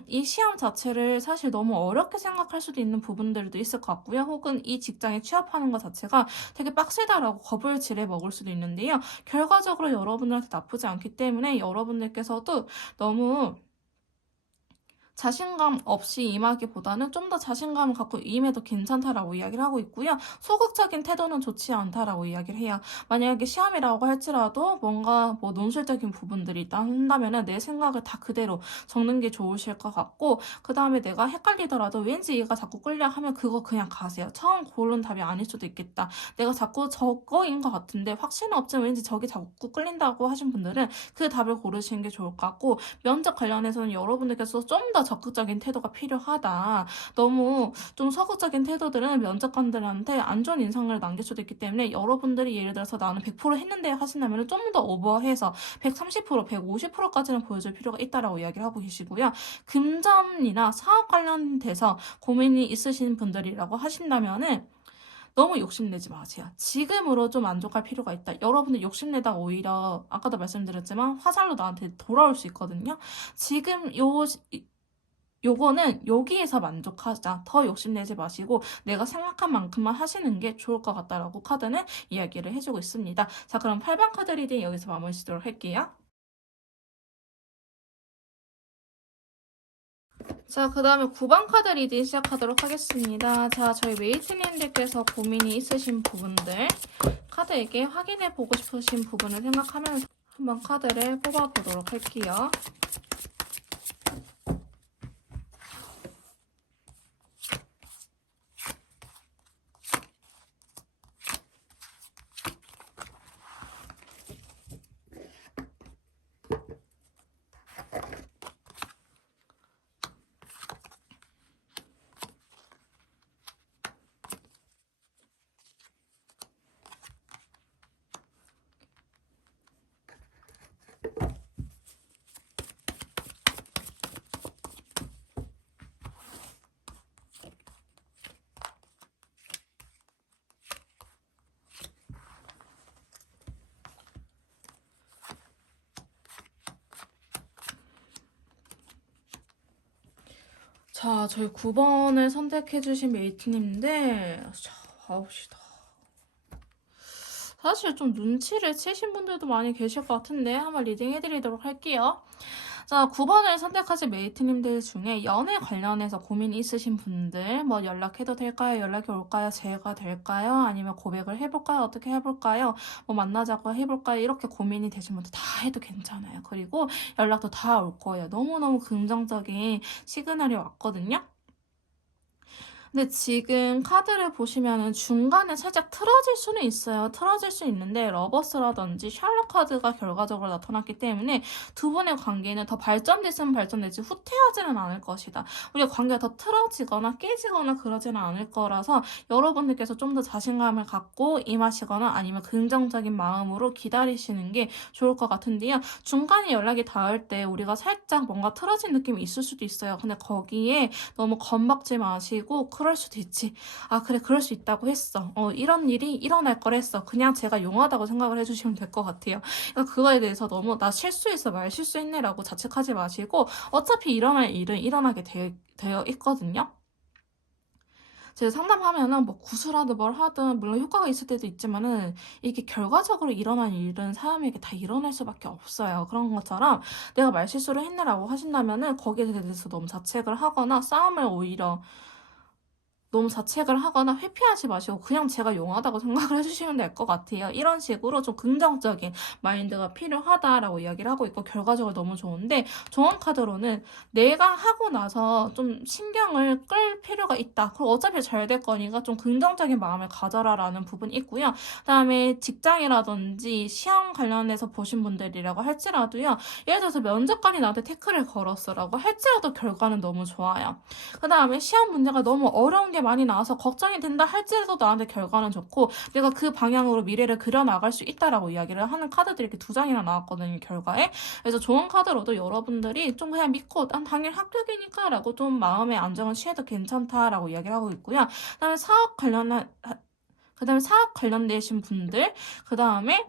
이 시험 자체를 사실 너무 어렵게 생각할 수도 있는 부분들도 있을 것 같고요. 혹은 이 직장에 취업하는 것 자체가 되게 빡세다라고 겁을 지레 먹을 수도 있는데요. 결과적으로 여러분들한테 나쁘지 않기 때문에 여러분들께서도 너무 자신감 없이 임하기보다는 좀 더 자신감을 갖고 임해도 괜찮다라고 이야기를 하고 있고요. 소극적인 태도는 좋지 않다라고 이야기를 해요. 만약에 시험이라고 할지라도 뭔가 뭐 논술적인 부분들이 있다 한다면은 내 생각을 다 그대로 적는 게 좋으실 것 같고, 그 다음에 내가 헷갈리더라도 왠지 얘가 자꾸 끌려 하면 그거 그냥 가세요. 처음 고른 답이 아닐 수도 있겠다. 내가 자꾸 저거인 것 같은데 확신은 없지만 왠지 저기 자꾸 끌린다고 하신 분들은 그 답을 고르시는 게 좋을 것 같고, 면접 관련해서는 여러분들께서 좀 더 적극적인 태도가 필요하다. 너무 좀 서극적인 태도들은 면접관들한테 안 좋은 인상을 남길 수도 있기 때문에 여러분들이 예를 들어서 나는 100% 했는데 하신다면 좀 더 오버해서 130%, 150%까지는 보여줄 필요가 있다라고 이야기를 하고 계시고요. 금전이나 사업 관련돼서 고민이 있으신 분들이라고 하신다면은 너무 욕심내지 마세요. 지금으로 좀 만족할 필요가 있다. 여러분들 욕심내다가 오히려 아까도 말씀드렸지만 화살로 나한테 돌아올 수 있거든요. 지금 요거는 여기에서 만족하자. 더 욕심내지 마시고 내가 생각한 만큼만 하시는 게 좋을 것 같다라고 카드는 이야기를 해주고 있습니다. 자, 그럼 8번 카드 리딩 여기서 마무리 짓도록 할게요. 자, 그 다음에 9번 카드 리딩 시작하도록 하겠습니다. 자, 저희 메이트님들께서 고민이 있으신 부분들, 카드에게 확인해보고 싶으신 부분을 생각하면서 한번 카드를 뽑아보도록 할게요. 자, 저희 9번을 선택해주신 메이트님인데, 자, 가봅시다. 사실 좀 눈치를 채신 분들도 많이 계실 것 같은데 한번 리딩 해드리도록 할게요. 자, 9번을 선택하신 메이트님들 중에 연애 관련해서 고민이 있으신 분들, 뭐 연락해도 될까요? 연락이 올까요? 재회가 될까요? 아니면 고백을 해볼까요? 어떻게 해볼까요? 뭐 만나자고 해볼까요? 이렇게 고민이 되신 분들 다 해도 괜찮아요. 그리고 연락도 다 올 거예요. 너무너무 긍정적인 시그널이 왔거든요. 근데 지금 카드를 보시면은 중간에 살짝 틀어질 수는 있어요. 틀어질 수 있는데 러버스라든지 샬롯 카드가 결과적으로 나타났기 때문에 두 분의 관계는 더 발전됐으면 발전되지 후퇴하지는 않을 것이다. 우리가 관계가 더 틀어지거나 깨지거나 그러지는 않을 거라서 여러분들께서 좀 더 자신감을 갖고 임하시거나 아니면 긍정적인 마음으로 기다리시는 게 좋을 것 같은데요. 중간에 연락이 닿을 때 우리가 살짝 뭔가 틀어진 느낌이 있을 수도 있어요. 근데 거기에 너무 겁먹지 마시고 그럴 수도 있지. 아, 그래, 그럴 수 있다고 했어. 이런 일이 일어날 거랬어. 그냥 제가 용하다고 생각을 해주시면 될 것 같아요. 그러니까 그거에 대해서 너무 나 실수했어, 말 실수했네라고 자책하지 마시고 어차피 일어날 일은 일어나게 되어 있거든요. 제가 상담하면은 뭐 구술하든 뭘 하든 물론 효과가 있을 때도 있지만은 이게 결과적으로 일어난 일은 사람에게 다 일어날 수밖에 없어요. 그런 것처럼 내가 말실수를 했네라고 하신다면은 거기에 대해서 너무 자책을 하거나 싸움을 오히려 너무 자책을 하거나 회피하지 마시고 그냥 제가 용하다고 생각을 해주시면 될 것 같아요. 이런 식으로 좀 긍정적인 마인드가 필요하다라고 이야기를 하고 있고 결과적으로 너무 좋은데 조언 카드로는 내가 하고 나서 좀 신경을 끌 필요가 있다. 그럼 어차피 잘 될 거니까 좀 긍정적인 마음을 가져라라는 부분이 있고요. 그다음에 직장이라든지 시험 관련해서 보신 분들이라고 할지라도요. 예를 들어서 면접관이 나한테 태클을 걸었어라고 할지라도 결과는 너무 좋아요. 그다음에 시험 문제가 너무 어려운 게 많이 나와서 걱정이 된다 할지라도 나한테 결과는 좋고 내가 그 방향으로 미래를 그려나갈 수 있다라고 이야기를 하는 카드들이 이렇게 두 장이나 나왔거든요, 결과에. 그래서 좋은 카드로도 여러분들이 좀 그냥 믿고 난 당일 합격이니까 라고 좀 마음의 안정을 취해도 괜찮다라고 이야기를 하고 있고요. 그다음에 사업 관련되신 분들, 그다음에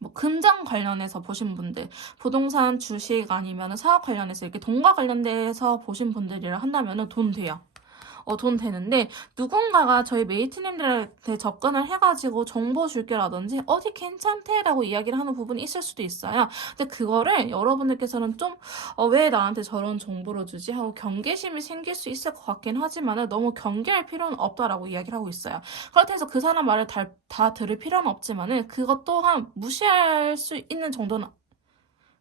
뭐 금전 관련해서 보신 분들, 부동산, 주식 아니면 사업 관련해서 이렇게 돈과 관련돼서 보신 분들이라 한다면 돈 돼요. 돈 되는데 누군가가 저희 메이트님들한테 접근을 해가지고 정보 줄게라든지 어디 괜찮대라고 이야기를 하는 부분이 있을 수도 있어요. 근데 그거를 여러분들께서는 좀 왜 나한테 저런 정보를 주지 하고 경계심이 생길 수 있을 것 같긴 하지만 너무 경계할 필요는 없다라고 이야기를 하고 있어요. 그렇다고 해서 그 사람 말을 다 들을 필요는 없지만은 그것 또한 무시할 수 있는 정도는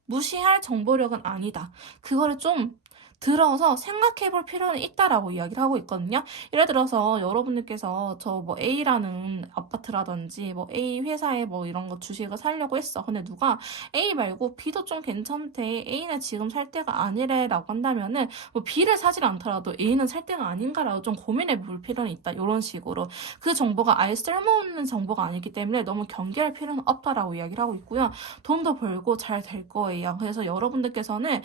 무시할 정보력은 아니다. 그거를 좀 들어서 생각해 볼 필요는 있다라고 이야기를 하고 있거든요. 예를 들어서 여러분들께서 저 뭐 A라는 아파트라든지 뭐 A 회사에 뭐 이런 거 주식을 사려고 했어. 근데 누가 A 말고 B도 좀 괜찮대. A는 지금 살 때가 아니래라고 한다면은 뭐 B를 사질 않더라도 A는 살 때가 아닌가라고 좀 고민해 볼 필요는 있다. 이런 식으로. 그 정보가 아예 쓸모없는 정보가 아니기 때문에 너무 경계할 필요는 없다라고 이야기를 하고 있고요. 돈도 벌고 잘 될 거예요. 그래서 여러분들께서는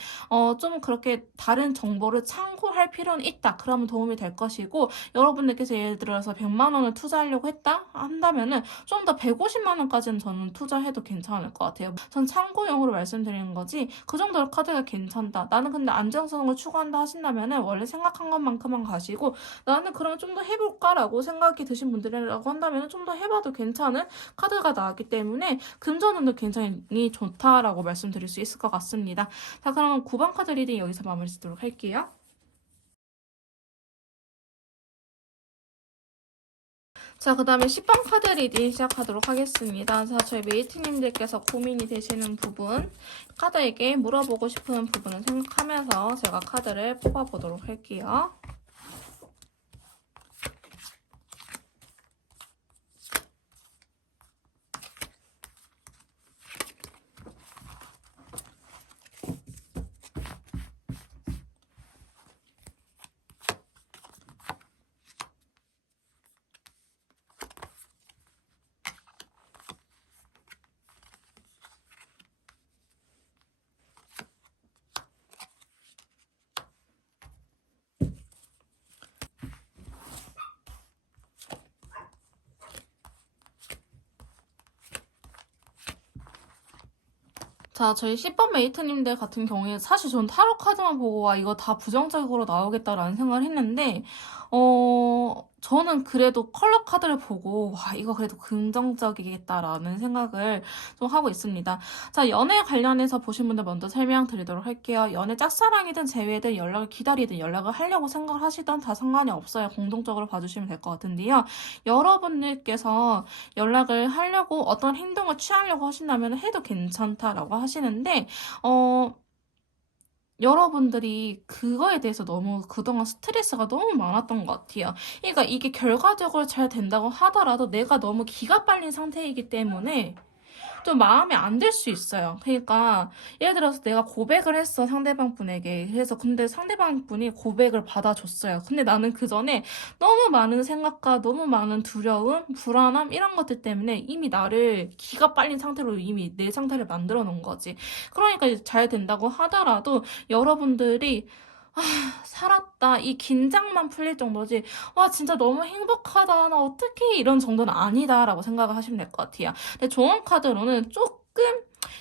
좀 그렇게 다른 정보를 참고할 필요는 있다. 그러면 도움이 될 것이고 여러분들께서 예를 들어서 100만 원을 투자하려고 했다 한다면은 좀 더 150만 원까지는 저는 투자해도 괜찮을 것 같아요. 전 참고용으로 말씀드리는 거지 그 정도로 카드가 괜찮다. 나는 근데 안정성을 추구한다 하신다면은 원래 생각한 것만큼만 가시고 나는 그러면 좀 더 해볼까라고 생각이 드신 분들이라고 한다면 좀 더 해봐도 괜찮은 카드가 나왔기 때문에 금전운도 굉장히 좋다라고 말씀드릴 수 있을 것 같습니다. 자, 그럼 9번 카드 리딩 여기서 마무리 짓도록 할게요. 자, 그 다음에 10번 카드 리딩 시작하도록 하겠습니다. 자, 저희 메이트님들께서 고민이 되시는 부분, 카드에게 물어보고 싶은 부분을 생각하면서 제가 카드를 뽑아보도록 할게요. 자, 저희 10번 메이트님들 같은 경우에 사실 전 타로 카드만 보고 와 이거 다 부정적으로 나오겠다라는 생각을 했는데 저는 그래도 컬러 카드를 보고 와 이거 그래도 긍정적이겠다라는 생각을 좀 하고 있습니다. 자, 연애 관련해서 보신 분들 먼저 설명드리도록 할게요. 연애 짝사랑이든 재회든 연락을 기다리든 연락을 하려고 생각을 하시던 다 상관이 없어요. 공동적으로 봐주시면 될 것 같은데요. 여러분들께서 연락을 하려고 어떤 행동을 취하려고 하신다면 해도 괜찮다라고 하시는데 여러분들이 그거에 대해서 너무 그동안 스트레스가 너무 많았던 것 같아요. 그러니까 이게 결과적으로 잘 된다고 하더라도 내가 너무 기가 빨린 상태이기 때문에 좀 마음에 안 들 수 있어요. 그러니까 예를 들어서 내가 고백을 했어 상대방 분에게. 그래서 근데 상대방 분이 고백을 받아줬어요. 근데 나는 그 전에 너무 많은 생각과 너무 많은 두려움, 불안함 이런 것들 때문에 이미 나를 기가 빨린 상태로 이미 내 상태를 만들어 놓은 거지. 그러니까 잘 된다고 하더라도 여러분들이 살았다. 이 긴장만 풀릴 정도지. 와, 진짜 너무 행복하다. 나 어떻게 이런 정도는 아니다라고 생각을 하시면 될 것 같아요. 근데 좋은 카드로는 조금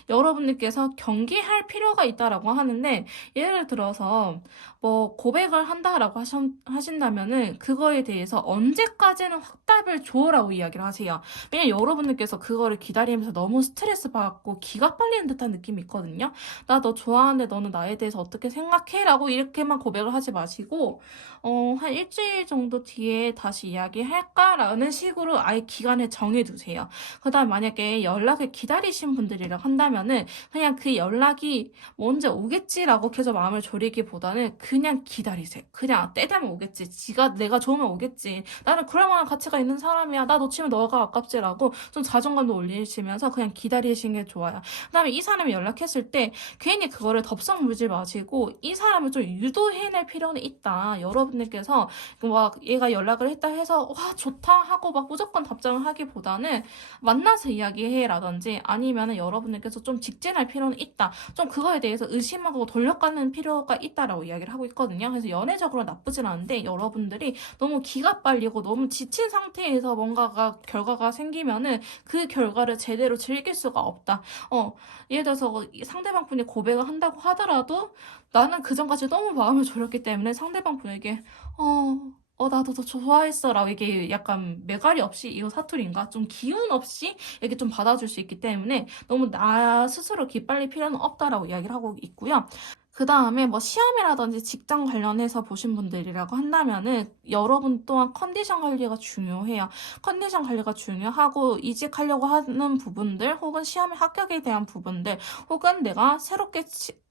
여러분들께서 경계할 필요가 있다라고 하는데, 예를 들어서 뭐 고백을 한다라고 하신다면은 그거에 대해서 언제까지는 확답을 줘라고 이야기를 하세요. 왜냐면 여러분들께서 그거를 기다리면서 너무 스트레스 받고 기가 빨리는 듯한 느낌이 있거든요. 나 너 좋아하는데 너는 나에 대해서 어떻게 생각해? 라고 이렇게만 고백을 하지 마시고, 한 일주일 정도 뒤에 다시 이야기할까라는 식으로 아예 기간을 정해두세요. 그 다음 만약에 연락을 기다리신 분들이라 한다면은 그냥 그 연락이 언제 오겠지라고 계속 마음을 졸이기보다는 그냥 기다리세요. 그냥 때 되면 오겠지. 내가 좋으면 오겠지. 나는 그럴 만한 가치가 있는 사람이야. 나 놓치면 너가 아깝지라고 좀 자존감도 올리시면서 그냥 기다리시는 게 좋아요. 그다음에 이 사람이 연락했을 때 괜히 그거를 덥석 물지 마시고 이 사람을 좀 유도해낼 필요는 있다. 여러분들께서 막 얘가 연락을 했다 해서 와 좋다 하고 막 무조건 답장을 하기보다는 만나서 이야기해라든지 아니면은 여러분들께서 좀 직진할 필요는 있다. 좀 그거에 대해서 의심하고 돌려가는 필요가 있다라고 이야기를 하고 있거든요. 그래서 연애적으로 나쁘진 않은데 여러분들이 너무 기가 빨리고 너무 지친 상태에서 뭔가가 결과가 생기면은 그 결과를 제대로 즐길 수가 없다. 예를 들어서 상대방 분이 고백을 한다고 하더라도 나는 그전까지 너무 마음을 졸였기 때문에 상대방 분에게 나도 더 좋아했어. 라고 이게 약간 매갈이 없이, 이거 사투리인가? 좀 기운 없이 이렇게 좀 받아줄 수 있기 때문에 너무 나 스스로 기빨릴 필요는 없다라고 이야기를 하고 있고요. 그 다음에 뭐 시험이라든지 직장 관련해서 보신 분들이라고 한다면은 여러분 또한 컨디션 관리가 중요해요. 컨디션 관리가 중요하고 이직하려고 하는 부분들 혹은 시험의 합격에 대한 부분들 혹은 내가 새롭게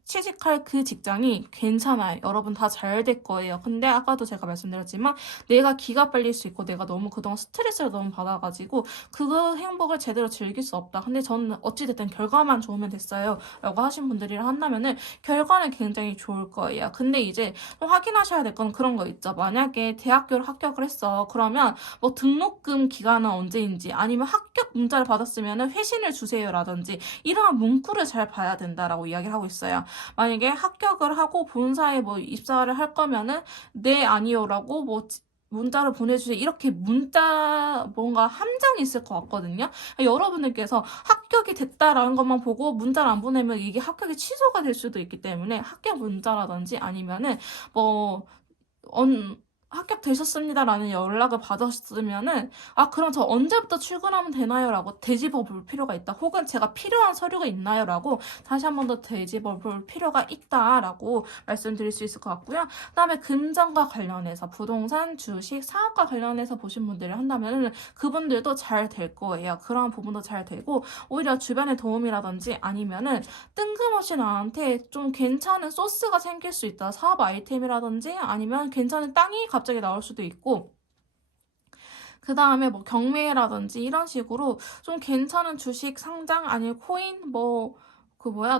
취직할 그 직장이 괜찮아요. 여러분 다 잘 될 거예요. 근데 아까도 제가 말씀드렸지만 내가 기가 빨릴 수 있고 내가 너무 그동안 스트레스를 너무 받아가지고 그 행복을 제대로 즐길 수 없다. 근데 저는 어찌됐든 결과만 좋으면 됐어요. 라고 하신 분들이라 한다면은 결과는 굉장히 좋을 거예요. 근데 이제 좀 확인하셔야 될 건 그런 거 있죠. 만약에 대학교를 합격을 했어. 그러면 뭐 등록금 기간은 언제인지 아니면 합격 문자를 받았으면 회신을 주세요라든지 이러한 문구를 잘 봐야 된다라고 이야기를 하고 있어요. 만약에 합격을 하고 본사에 뭐 입사를 할 거면은 네 아니요라고 뭐 문자를 보내주세요. 이렇게 문자 뭔가 함정이 있을 것 같거든요. 여러분들께서 합격이 됐다라는 것만 보고 문자를 안 보내면 이게 합격이 취소가 될 수도 있기 때문에 합격 문자라든지 아니면은 뭐 합격되셨습니다라는 연락을 받았으면은 그럼 저 언제부터 출근하면 되나요?라고 되짚어 볼 필요가 있다. 혹은 제가 필요한 서류가 있나요?라고 다시 한 번 더 되짚어 볼 필요가 있다라고 말씀드릴 수 있을 것 같고요. 그다음에 금전과 관련해서 부동산, 주식, 사업과 관련해서 보신 분들이 한다면은 그분들도 잘 될 거예요. 그러한 부분도 잘 되고 오히려 주변의 도움이라든지 아니면은 뜬금없이 나한테 좀 괜찮은 소스가 생길 수 있다. 사업 아이템이라든지 아니면 괜찮은 땅이 갑자기 나올 수도 있고 그 다음에 뭐 경매라든지 이런 식으로 좀 괜찮은 주식 상장 아니면 코인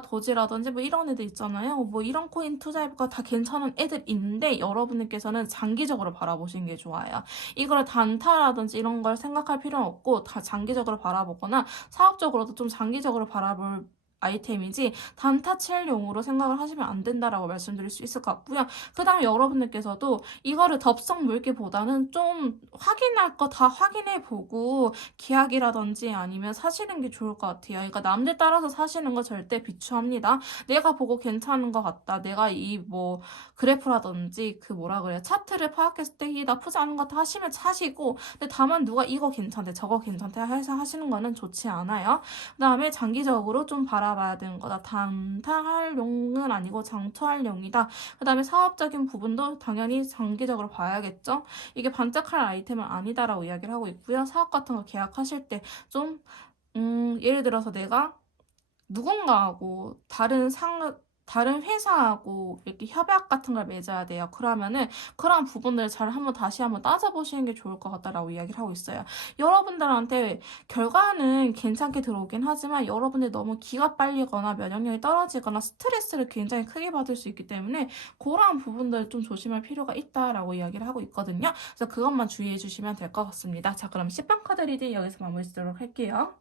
도지라든지 뭐 이런 애들 있잖아요. 뭐 이런 코인 투자해볼까 다 괜찮은 애들 있는데 여러분들께서는 장기적으로 바라보시는 게 좋아요. 이걸 단타라든지 이런 걸 생각할 필요는 없고 다 장기적으로 바라보거나 사업적으로도 좀 장기적으로 바라볼 아이템이지 단타칠용으로 생각을 하시면 안 된다라고 말씀드릴 수 있을 것 같고요. 그 다음에 여러분들께서도 이거를 덥석 물기보다는 좀 확인할 거 다 확인해보고 계약이라든지 아니면 사시는 게 좋을 것 같아요. 그러니까 남들 따라서 사시는 거 절대 비추합니다. 내가 보고 괜찮은 것 같다. 내가 이 뭐 그래프라든지 그 뭐라 그래요. 차트를 파악했을 때 이 나쁘지 않은 것 같아 하시면 사시고 근데 다만 누가 이거 괜찮대 저거 괜찮대 해서 하시는 거는 좋지 않아요. 그 다음에 장기적으로 좀 바라봐야 되는 거다. 단타할용은 아니고 장투할용이다. 그 다음에 사업적인 부분도 당연히 장기적으로 봐야겠죠. 이게 반짝할 아이템은 아니다라고 이야기를 하고 있고요. 사업 같은 거 계약하실 때 좀 예를 들어서 내가 누군가하고 다른 회사하고 이렇게 협약 같은 걸 맺어야 돼요. 그러면은 그런 부분들을 잘 다시 한번 따져보시는 게 좋을 것 같다라고 이야기를 하고 있어요. 여러분들한테 결과는 괜찮게 들어오긴 하지만 여러분들이 너무 기가 빨리거나 면역력이 떨어지거나 스트레스를 굉장히 크게 받을 수 있기 때문에 그런 부분들 좀 조심할 필요가 있다라고 이야기를 하고 있거든요. 그래서 그것만 주의해 주시면 될 것 같습니다. 자, 그럼 10번 카드 리딩 여기서 마무리 짓도록 할게요.